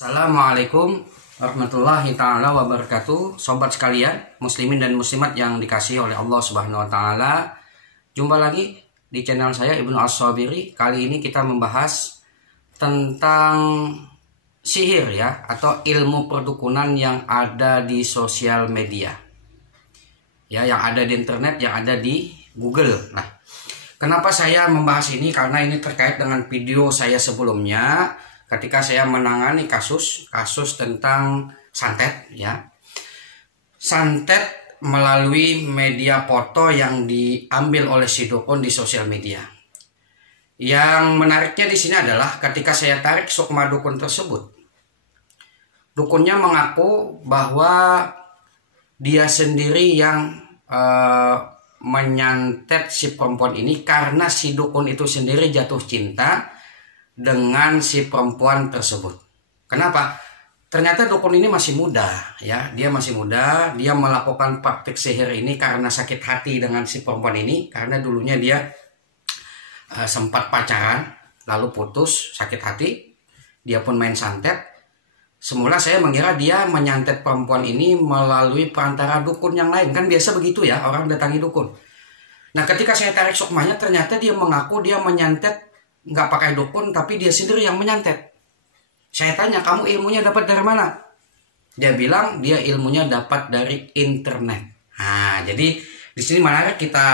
Assalamualaikum warahmatullahi taala wabarakatuh. Sobat sekalian, muslimin dan muslimat yang dikasihi oleh Allah Subhanahu wa taala. Jumpa lagi di channel saya Ibnu As-Sabiri. Kali ini kita membahas tentang sihir ya, atau ilmu perdukunan yang ada di sosial media. Ya, yang ada di internet, yang ada di Google. Nah, kenapa saya membahas ini? Karena ini terkait dengan video saya sebelumnya ketika saya menangani kasus tentang santet ya. Santet melalui media foto yang diambil oleh si dukun di sosial media. Yang menariknya di sini adalah ketika saya tarik sukma dukun tersebut, dukunnya mengaku bahwa dia sendiri yang menyantet si perempuan ini karena si dukun itu sendiri jatuh cinta dengan si perempuan tersebut. Kenapa? Ternyata dukun ini masih muda ya, dia masih muda, dia melakukan praktik sihir ini karena sakit hati dengan si perempuan ini, karena dulunya dia sempat pacaran lalu putus, sakit hati, dia pun main santet. Semula saya mengira dia menyantet perempuan ini melalui perantara dukun yang lain, kan biasa begitu ya orang datangi dukun. Nah, ketika saya tarik sukmanya, ternyata dia mengaku dia menyantet nggak pakai dukun, tapi dia sendiri yang menyantet. Saya tanya, kamu ilmunya dapat dari mana? Dia bilang dia ilmunya dapat dari internet. Nah, jadi di sini menarik kita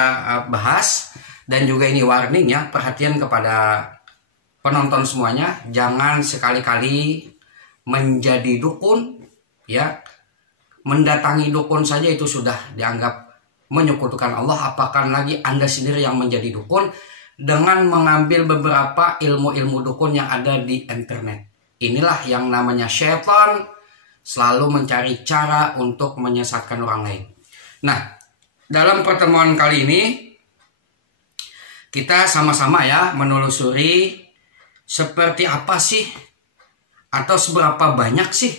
bahas, dan juga ini warning ya, perhatian kepada penonton semuanya, jangan sekali-kali menjadi dukun ya. Mendatangi dukun saja itu sudah dianggap menyekutukan Allah, apakah lagi Anda sendiri yang menjadi dukun dengan mengambil beberapa ilmu-ilmu dukun yang ada di internet. Inilah yang namanya syaitan, selalu mencari cara untuk menyesatkan orang lain. Nah, dalam pertemuan kali ini kita sama-sama ya menelusuri seperti apa sih atau seberapa banyak sih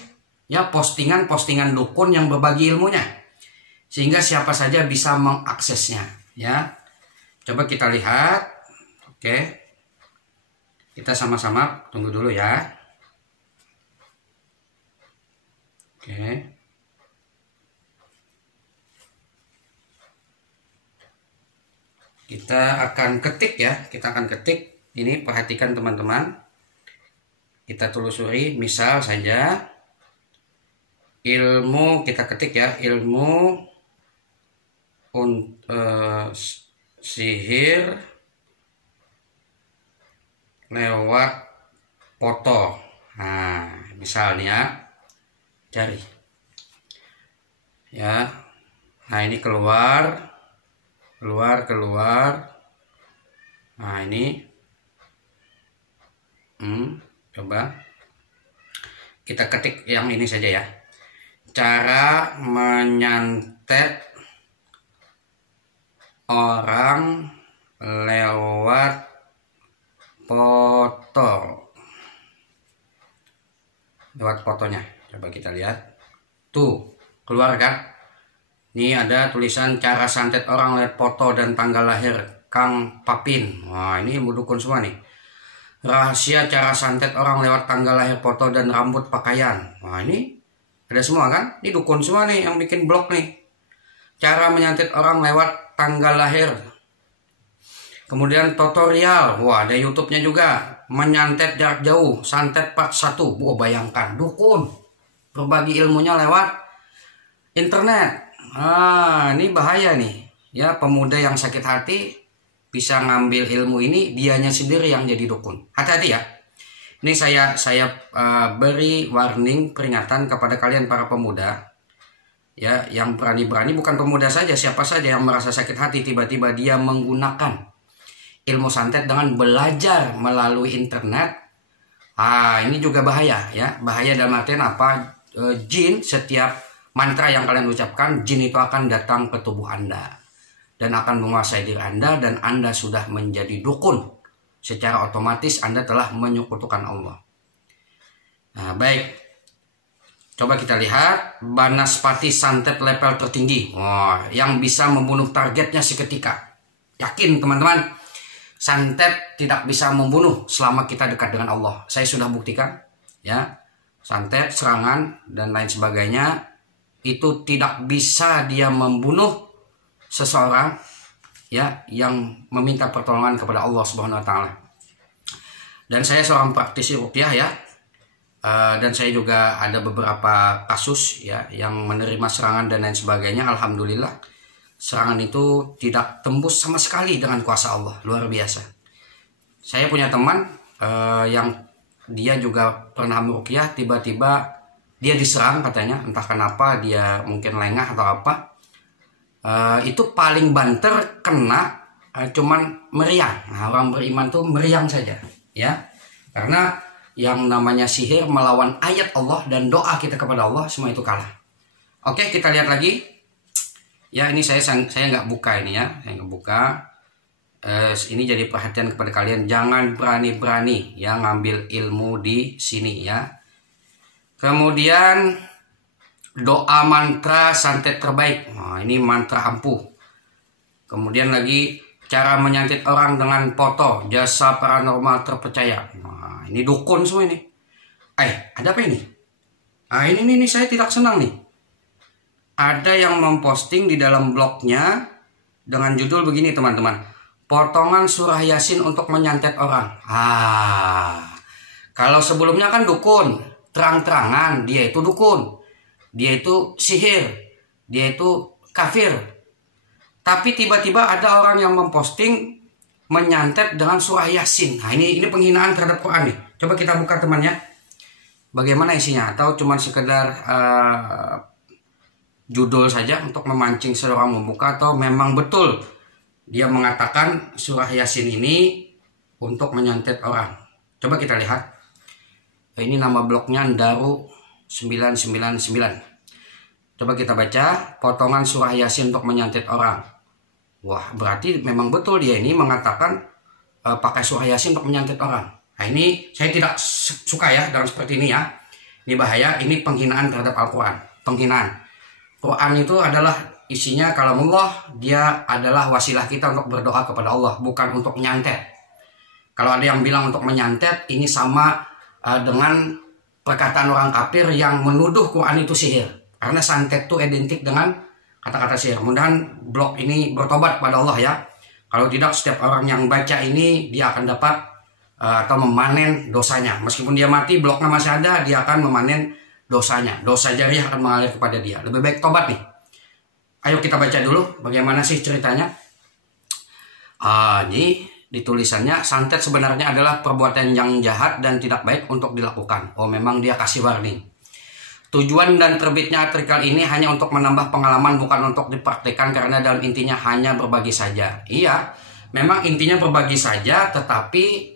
ya postingan-postingan dukun yang berbagi ilmunya, sehingga siapa saja bisa mengaksesnya ya. Coba kita lihat. Oke, kita sama-sama tunggu dulu ya. Oke, kita akan ketik ya, kita akan ketik ini. Perhatikan teman-teman, kita telusuri. Misal saja ilmu, kita ketik ya, ilmu sihir lewat foto. Nah, misalnya cari ya. Nah, ini keluar. Nah, ini coba kita ketik yang ini saja ya. Cara menyantet orang lewat foto, lewat fotonya. Coba kita lihat, tuh keluar kan. Ini ada tulisan cara santet orang lewat foto dan tanggal lahir Kang Papin. Wah, ini ilmu dukun semua nih. Rahasia cara santet orang lewat tanggal lahir, foto dan rambut pakaian. Wah, ini ada semua kan. Ini dukun semua nih yang bikin blog nih. Cara menyantet orang lewat tanggal lahir. Kemudian tutorial, wah ada YouTube-nya juga. Menyantet jarak jauh, santet part 1. Wah, bayangkan, dukun berbagi ilmunya lewat internet. Ah, ini bahaya nih. Ya, pemuda yang sakit hati bisa ngambil ilmu ini, dianya sendiri yang jadi dukun. Hati-hati ya. Ini saya beri warning, peringatan kepada kalian para pemuda. Ya, yang berani-berani, bukan pemuda saja, siapa saja yang merasa sakit hati tiba-tiba dia menggunakan ilmu santet dengan belajar melalui internet. Ah, ini juga bahaya ya. Bahaya dalam artian apa? Jin, setiap mantra yang kalian ucapkan, jin itu akan datang ke tubuh Anda dan akan menguasai diri Anda, dan Anda sudah menjadi dukun. Secara otomatis Anda telah menyekutukan Allah. Nah, baik. Coba kita lihat Banaspati santet level tertinggi. Wah, yang bisa membunuh targetnya seketika. Yakin teman-teman? Santet tidak bisa membunuh selama kita dekat dengan Allah. Saya sudah buktikan ya. santet, serangan dan lain sebagainya, itu tidak bisa dia membunuh seseorang ya yang meminta pertolongan kepada Allah Subhanahu wa taala. Dan saya seorang praktisi ruqyah ya. Dan saya juga ada beberapa kasus ya yang menerima serangan dan lain sebagainya. Alhamdulillah serangan itu tidak tembus sama sekali dengan kuasa Allah, luar biasa. Saya punya teman yang dia juga pernah meruqyah, tiba-tiba dia diserang katanya, entah kenapa, dia mungkin lengah atau apa. Itu paling banter kena cuman meriang. Nah, orang beriman tuh meriang saja ya, karena yang namanya sihir melawan ayat Allah dan doa kita kepada Allah, semua itu kalah. Oke, kita lihat lagi. Ya, ini saya nggak buka ini ya, saya nggak buka. Ini jadi perhatian kepada kalian, jangan berani-berani ya ngambil ilmu di sini ya. Kemudian doa mantra santet terbaik. Nah, ini mantra ampuh. Kemudian lagi cara menyantet orang dengan foto, jasa paranormal terpercaya. Nah, ini dukun semua ini. Ada apa ini? Ini saya tidak senang nih. Ada yang memposting di dalam blognya dengan judul begini teman-teman. Potongan surah Yasin untuk menyantet orang. Kalau sebelumnya kan dukun, terang-terangan dia itu dukun. Dia itu sihir. Dia itu kafir. Tapi tiba-tiba ada orang yang memposting menyantet dengan surah Yasin. Nah, ini penghinaan terhadap Quran nih. Coba kita buka temannya. Bagaimana isinya? Atau cuma sekedar judul saja untuk memancing seorang membuka, atau memang betul dia mengatakan surah Yasin ini untuk menyantet orang. Coba kita lihat. Ini nama blognya Daru 999. Coba kita baca, potongan surah Yasin untuk menyantet orang. Wah, berarti memang betul dia ini mengatakan pakai surah Yasin untuk menyantet orang. Nah, ini saya tidak suka ya dalam seperti ini ya. Ini bahaya, ini penghinaan terhadap Al-Quran. Penghinaan. Quran itu adalah isinya kalamullah, dia adalah wasilah kita untuk berdoa kepada Allah, bukan untuk menyantet. Kalau ada yang bilang untuk menyantet, ini sama dengan perkataan orang kafir yang menuduh Quran itu sihir. Karena santet itu identik dengan kata-kata sihir. Mudah-mudahan blog ini bertobat pada Allah ya. Kalau tidak, setiap orang yang baca ini dia akan dapat atau memanen dosanya. Meskipun dia mati, blognya masih ada, dia akan memanen dosanya. Dosa jariah akan mengalir kepada dia. Lebih baik tobat nih. Ayo kita baca dulu bagaimana sih ceritanya. Ini di tulisannya, santet sebenarnya adalah perbuatan yang jahat dan tidak baik untuk dilakukan. Oh, memang dia kasih warning. Tujuan dan terbitnya artikel ini hanya untuk menambah pengalaman, bukan untuk dipraktikkan, karena dalam intinya hanya berbagi saja. Iya, memang intinya berbagi saja, tetapi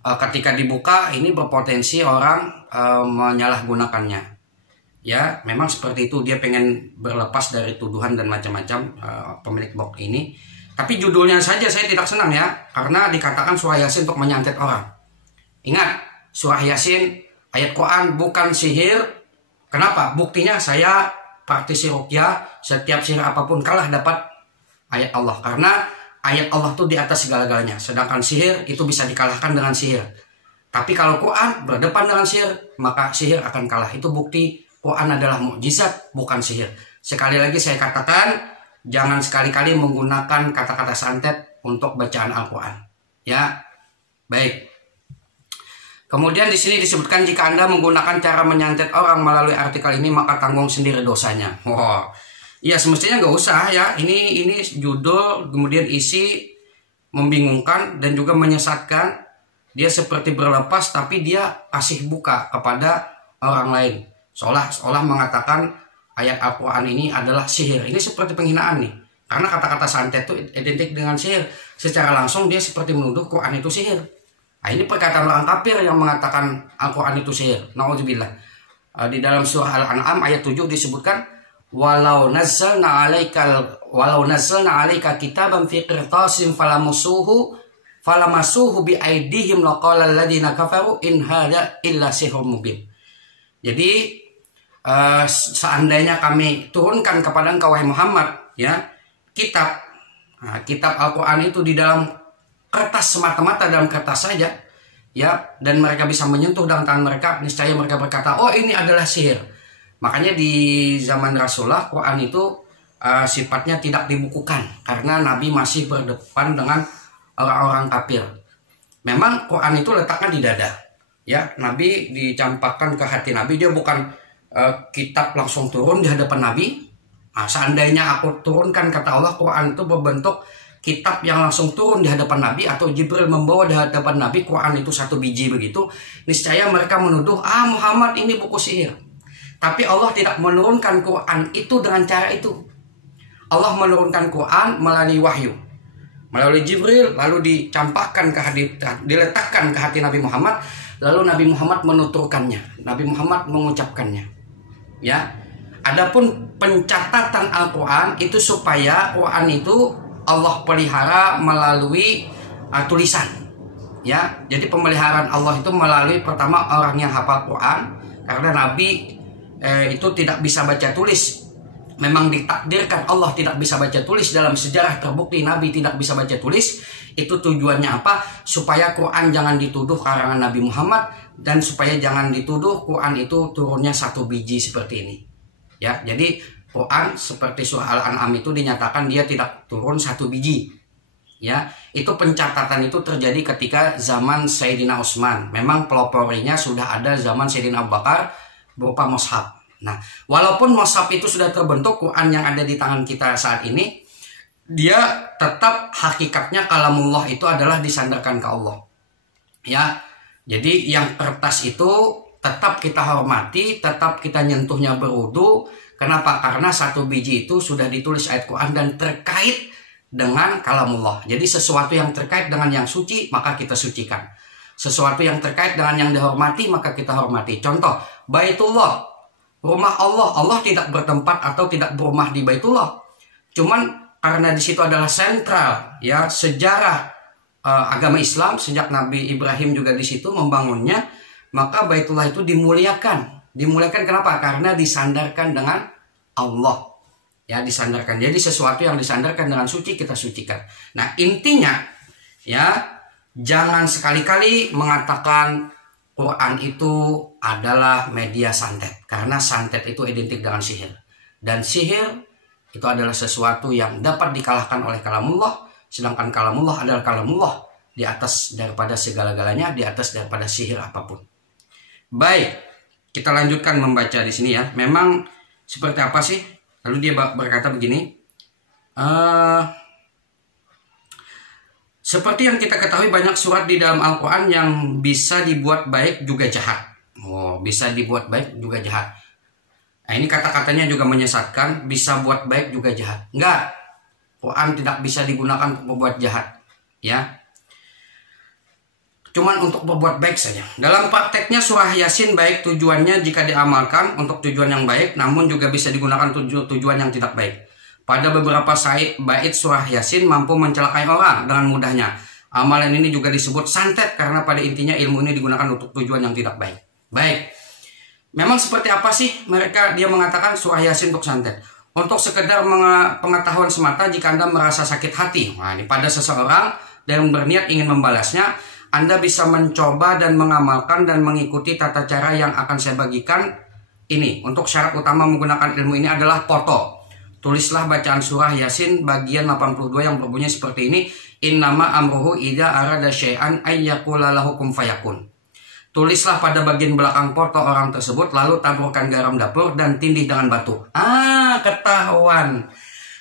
ketika dibuka ini berpotensi orang menyalahgunakannya. Ya, memang seperti itu, dia pengen berlepas dari tuduhan dan macam-macam pemilik blog ini. Tapi judulnya saja saya tidak senang ya, karena dikatakan surah Yasin untuk menyantet orang. Ingat, surah Yasin ayat Quran, bukan sihir. Kenapa? Buktinya saya praktisi ruqyah, setiap sihir apapun kalah dapat ayat Allah. Karena ayat Allah itu di atas segala-galanya. Sedangkan sihir itu bisa dikalahkan dengan sihir. Tapi kalau Quran berdepan dengan sihir, maka sihir akan kalah. Itu bukti Quran adalah mukjizat, bukan sihir. Sekali lagi saya katakan, jangan sekali-kali menggunakan kata-kata santet untuk bacaan Al-Quran. Ya, baik. Kemudian di sini disebutkan, jika Anda menggunakan cara menyantet orang melalui artikel ini, maka tanggung sendiri dosanya. Wow. Ya, semestinya nggak usah ya. Ini judul, kemudian isi membingungkan dan juga menyesatkan. Dia seperti berlepas, tapi dia kasih buka kepada orang lain. Seolah mengatakan ayat Al-Quran ini adalah sihir. Ini seperti penghinaan nih. Karena kata-kata santet itu identik dengan sihir. Secara langsung dia seperti menuduh Quran itu sihir. Nah, ini perkataan orang kafir yang mengatakan Al-Quran itu sihir. Na'udzubillah. Di dalam surah Al-An'am ayat 7 disebutkan, walau nazzalna 'alaika kitaban fi qirtasin falamasuhu bi aydihim laqala alladziina kafaru in hadza illa sihrun mubin. Jadi seandainya kami turunkan kepada engkau wahai Muhammad ya kitab, kitab Al-Quran itu di dalam kertas, semata-mata dalam kertas saja, ya, dan mereka bisa menyentuh dengan tangan mereka, niscaya mereka berkata, oh ini adalah sihir. Makanya di zaman Rasulullah Quran itu sifatnya tidak dibukukan karena Nabi masih berdepan dengan orang-orang kafir. Memang Quran itu letaknya di dada, ya, Nabi dicampakkan ke hati Nabi. Dia bukan kitab langsung turun di hadapan Nabi. Nah, seandainya aku turunkan, kata Allah, Quran itu berbentuk kitab yang langsung turun di hadapan Nabi, atau Jibril membawa di hadapan Nabi Quran itu satu biji begitu, niscaya mereka menuduh, Muhammad ini buku sihir. Tapi Allah tidak menurunkan Quran itu dengan cara itu. Allah menurunkan Quran melalui wahyu, melalui Jibril, lalu dicampakkan ke hati, diletakkan ke hati Nabi Muhammad, lalu Nabi Muhammad menuturkannya, Nabi Muhammad mengucapkannya. Ya, adapun pencatatan Al-Quran itu supaya Quran itu Allah pelihara melalui tulisan, ya. Jadi pemeliharaan Allah itu melalui pertama orang yang hafal Quran, karena Nabi itu tidak bisa baca tulis. Memang ditakdirkan Allah tidak bisa baca tulis, dalam sejarah terbukti Nabi tidak bisa baca tulis. Itu tujuannya apa? Supaya Quran jangan dituduh karangan Nabi Muhammad, dan supaya jangan dituduh Quran itu turunnya satu biji seperti ini. Ya, jadi Quran seperti surah Al-An'am itu dinyatakan dia tidak turun satu biji. Ya, itu pencatatan itu terjadi ketika zaman Sayyidina Utsman. Memang peloporinya sudah ada zaman Sayyidina Abu Bakar berupa mushaf. Nah, walaupun mushaf itu sudah terbentuk, Quran yang ada di tangan kita saat ini, dia tetap hakikatnya kalamullah itu adalah disandarkan ke Allah. Ya, jadi yang kertas itu tetap kita hormati, tetap kita nyentuhnya berwudu. Kenapa? Karena satu biji itu sudah ditulis ayat Quran dan terkait dengan kalamullah. Jadi sesuatu yang terkait dengan yang suci, maka kita sucikan. Sesuatu yang terkait dengan yang dihormati, maka kita hormati. Contoh, Baitullah, rumah Allah. Allah tidak bertempat atau tidak berumah di Baitullah. Cuman karena di situ adalah sentral, ya, sejarah agama Islam sejak Nabi Ibrahim juga di situ membangunnya, maka Baitullah itu dimuliakan. Dimuliakan kenapa? Karena disandarkan dengan Allah. Ya, disandarkan. Jadi sesuatu yang disandarkan dengan suci, kita sucikan. Nah, intinya, ya, jangan sekali-kali mengatakan Quran itu adalah media santet. Karena santet itu identik dengan sihir. Dan sihir itu adalah sesuatu yang dapat dikalahkan oleh kalamullah. Sedangkan kalamullah adalah kalamullah, di atas daripada segala-galanya, di atas daripada sihir apapun. Baik. Kita lanjutkan membaca di sini, ya. Memang seperti apa sih? Lalu dia berkata begini. Seperti yang kita ketahui, banyak surat di dalam Al-Quran yang bisa dibuat baik juga jahat. Oh, bisa dibuat baik juga jahat. Nah, ini kata-katanya juga menyesatkan. Bisa buat baik juga jahat. Enggak. Quran tidak bisa digunakan untuk membuat jahat. Ya. Cuman untuk berbuat baik saja. Dalam prakteknya surah Yasin baik tujuannya jika diamalkan untuk tujuan yang baik, namun juga bisa digunakan tujuan yang tidak baik. Pada beberapa bait surah Yasin mampu mencelakai orang dengan mudahnya. Amalan ini juga disebut santet karena pada intinya ilmu ini digunakan untuk tujuan yang tidak baik. Baik. Memang seperti apa sih dia mengatakan surah Yasin untuk santet? Untuk sekedar pengetahuan semata jika Anda merasa sakit hati. Nah, ini pada seseorang dan berniat ingin membalasnya, Anda bisa mencoba dan mengamalkan dan mengikuti tata cara yang akan saya bagikan ini. Untuk syarat utama menggunakan ilmu ini adalah foto. Tulislah bacaan surah Yasin bagian 82 yang berbunyi seperti ini. Innama amruhu idza arada syai'an ayyaqula lahu kun fayakun. Tulislah pada bagian belakang foto orang tersebut, lalu taburkan garam dapur dan tindih dengan batu. Ketahuan.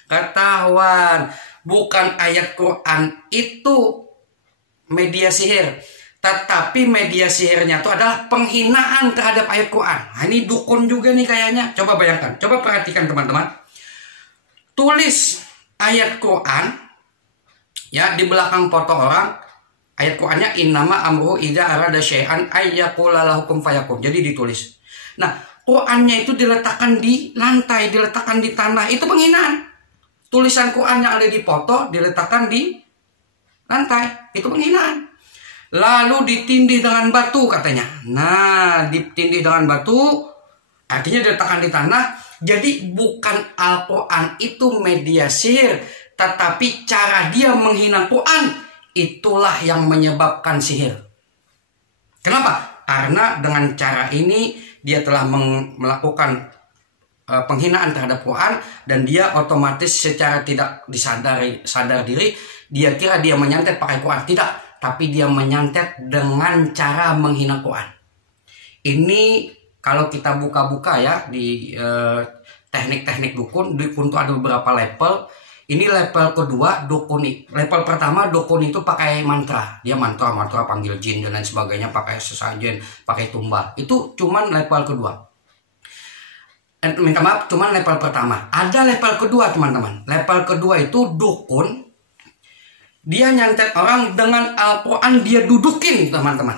Ketahuan. Bukan ayat Quran itu media sihir, tetapi media sihirnya itu adalah penghinaan terhadap ayat Quran. Nah, ini dukun juga nih kayaknya. Coba bayangkan, coba perhatikan teman-teman. Tulis ayat Quran, ya, di belakang foto orang. Ayat Qurannya innama amruhu idza arada syai'an ayyaqula lahu kun fayakun. Jadi ditulis. Nah, Qurannya itu diletakkan di lantai, diletakkan di tanah. Itu penghinaan. Tulisan Quran yang ada di foto diletakkan di lantai, itu penghinaan. Lalu ditindih dengan batu katanya. Nah, ditindih dengan batu artinya diletakkan di tanah. Jadi bukan Al-Quran itu media sihir, tetapi cara dia menghina Quran itulah yang menyebabkan sihir. Kenapa? Karena dengan cara ini dia telah melakukan penghinaan terhadap Quran, dan dia otomatis secara tidak sadar diri dia kira dia menyantet pakai Quran. Tidak, tapi dia menyantet dengan cara menghina Quran. Ini kalau kita buka-buka ya di teknik-teknik dukun itu ada beberapa level. Ini level kedua dukun. Level pertama dukun itu pakai mantra. Dia mantra panggil jin dan lain sebagainya, pakai sesajen, pakai tumbal. Itu cuman level kedua. Minta maaf, cuman level pertama. Ada level kedua, teman-teman. Level kedua itu dukun. Dia nyantet orang dengan Al-Quran, dia dudukin, teman-teman.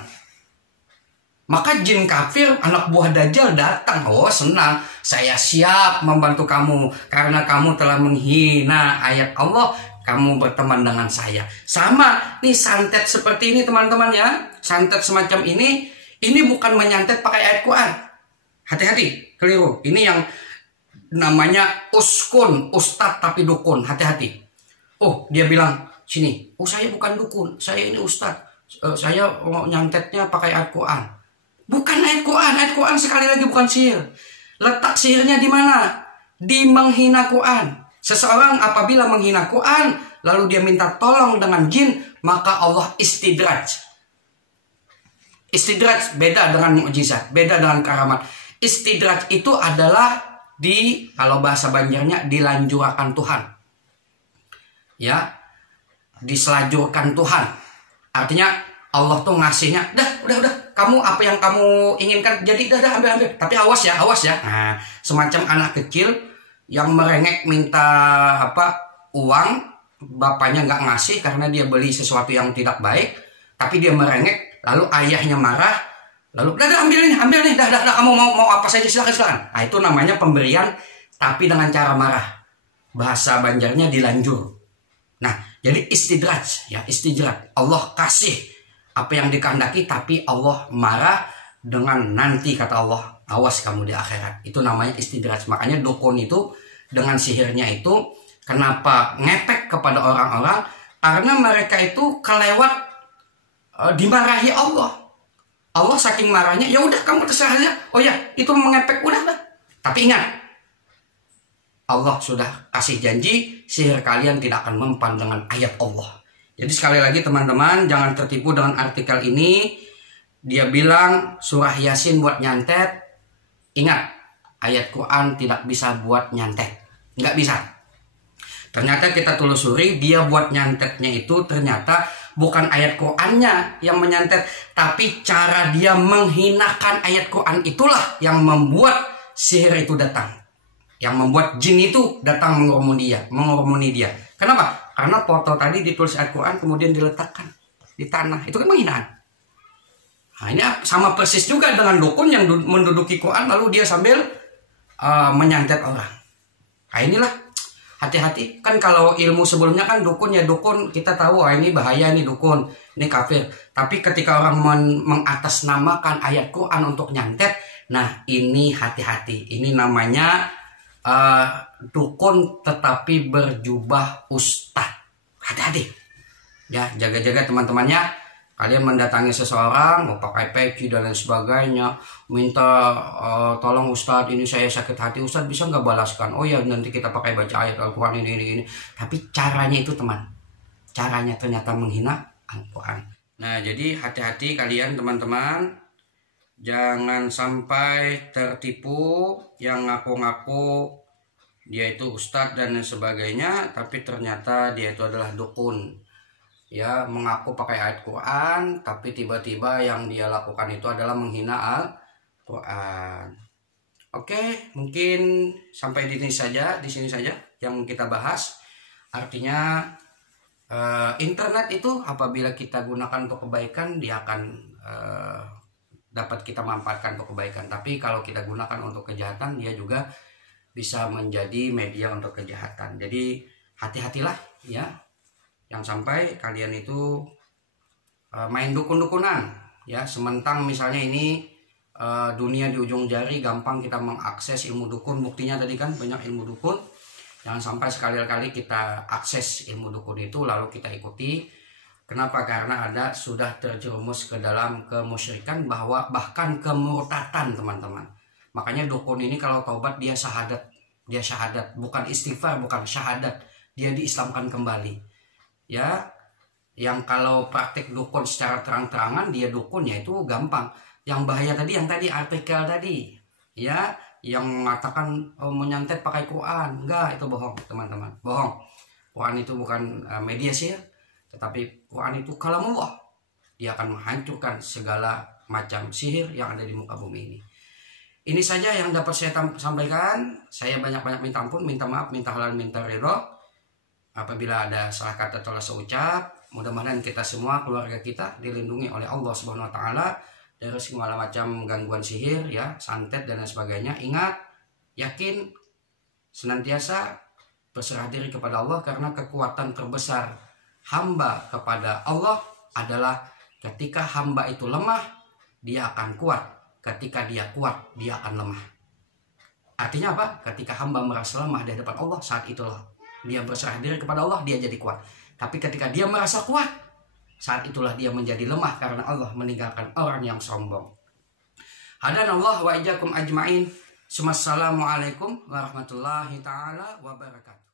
Maka jin kafir, anak buah Dajjal datang. Oh, senang. Saya siap membantu kamu. Karena kamu telah menghina ayat Allah, kamu berteman dengan saya. Sama, nih santet seperti ini, teman-teman ya. Santet semacam ini bukan menyantet pakai ayat Quran. Hati-hati, keliru. Ini yang namanya uskun, ustadz tapi dukun. Hati-hati. Oh, dia bilang, sini. Oh, saya bukan dukun. Saya ini ustadz. Saya nyantetnya pakai ayat Quran. Bukan ayat Quran. Ayat Quran sekali lagi bukan sihir. Letak sihirnya di mana? Di menghina Quran. Seseorang apabila menghina Quran, lalu dia minta tolong dengan jin, maka Allah istidraj. Istidraj beda dengan mukjizat, beda dengan karamat. Istidraj itu adalah kalau bahasa Banjarnya, dilanjurkan Tuhan. Ya, diselajurkan Tuhan. Artinya Allah tuh ngasihnya, udah, kamu apa yang kamu inginkan jadi, dah ambil. Tapi awas ya. Nah, semacam anak kecil yang merengek minta uang, bapaknya nggak ngasih karena dia beli sesuatu yang tidak baik, tapi dia merengek, lalu ayahnya marah, lalu dah ambil nih, dah kamu mau apa saja silakan. Nah, itu namanya pemberian tapi dengan cara marah. Bahasa Banjarnya dilanjur. Nah, jadi istidraj ya, istidraj. Allah kasih apa yang dikehendaki, tapi Allah marah dengan nanti, kata Allah, awas kamu di akhirat. Itu namanya istidraj. Makanya dukun itu dengan sihirnya itu kenapa ngepek kepada orang-orang? Karena mereka itu kelewat dimarahi Allah. Allah saking marahnya, ya udah kamu terserah aja. Oh ya, itu mengepek, udah. Tapi ingat, Allah sudah kasih janji, sihir kalian tidak akan mempan dengan ayat Allah. Jadi sekali lagi teman-teman, jangan tertipu dengan artikel ini. Dia bilang surah Yasin buat nyantet. Ingat, ayat Quran tidak bisa buat nyantet. Nggak bisa. Ternyata kita telusuri, dia buat nyantetnya itu ternyata bukan ayat Qurannya yang menyantet, tapi cara dia menghinakan ayat Quran itulah yang membuat sihir itu datang. Yang membuat jin itu datang mengurumuni dia. Kenapa? Karena foto tadi ditulis ayat Quran kemudian diletakkan di tanah. Itu kan penghinaan. Nah, ini sama persis juga dengan dukun yang menduduki Quran lalu dia sambil menyantet orang. Nah, inilah hati-hati. Kan kalau ilmu sebelumnya kan dukun ya dukun, kita tahu ini bahaya nih dukun, ini kafir. Tapi ketika orang mengatasnamakan ayat Quran untuk nyantet, nah ini hati-hati. Ini namanya dukun tetapi berjubah ustad. Hati-hati ya, jaga-jaga teman-temannya. Kalian mendatangi seseorang mau pakai peci dan lain sebagainya, minta tolong ustadz, ini saya sakit hati, ustadz bisa nggak balaskan? Oh ya, nanti kita pakai baca ayat Al-Quran ini. Tapi caranya itu caranya ternyata menghina Al-Quran. Nah, jadi hati-hati kalian teman-teman, jangan sampai tertipu yang ngaku-ngaku dia itu ustadz dan sebagainya, tapi ternyata dia itu adalah dukun. Ya, mengaku pakai ayat Quran, tapi tiba-tiba yang dia lakukan itu adalah menghina Al-Quran. Oke, mungkin sampai di sini saja yang kita bahas. Artinya internet itu apabila kita gunakan untuk kebaikan, dia akan dapat kita manfaatkan untuk kebaikan. Tapi kalau kita gunakan untuk kejahatan, dia juga bisa menjadi media untuk kejahatan. Jadi hati-hatilah ya, yang sampai kalian itu main dukun-dukunan ya, sementang misalnya ini dunia di ujung jari, gampang kita mengakses ilmu dukun. Buktinya tadi kan banyak ilmu dukun. Jangan sampai sekali-kali kita akses ilmu dukun itu lalu kita ikuti Kenapa? Karena ada sudah terjerumus ke dalam kemusyrikan, bahkan kemurtatan, teman-teman. Makanya dukun ini kalau taubat dia syahadat, bukan istighfar, bukan syahadat, dia diislamkan kembali. Ya, yang kalau praktik dukun secara terang-terangan dia dukunnya itu gampang. Yang bahaya tadi, yang tadi artikel tadi, ya, yang mengatakan menyantet pakai Quran, enggak, itu bohong, teman-teman, bohong. Quran itu bukan media sihir, tetapi Quran itu kalamullah. Dia akan menghancurkan segala macam sihir yang ada di muka bumi ini. Ini saja yang dapat saya sampaikan. Saya banyak-banyak minta ampun, minta maaf, minta halal, minta ridho. Apabila ada salah kata atau salah ucap, mudah-mudahan kita semua, keluarga kita dilindungi oleh Allah Subhanahu wa taala dari segala macam gangguan sihir, ya, santet dan lain sebagainya. Ingat, yakin, senantiasa berserah diri kepada Allah, karena kekuatan terbesar hamba kepada Allah adalah ketika hamba itu lemah, dia akan kuat. Ketika dia kuat, dia akan lemah. Artinya apa? Ketika hamba merasa lemah di hadapan Allah, saat itulah dia berserah diri kepada Allah, dia jadi kuat. Tapi ketika dia merasa kuat, saat itulah dia menjadi lemah, karena Allah meninggalkan orang yang sombong. Hadanallah wa iyyakum ajmain. Assalamualaikum warahmatullahi taala wabarakatuh.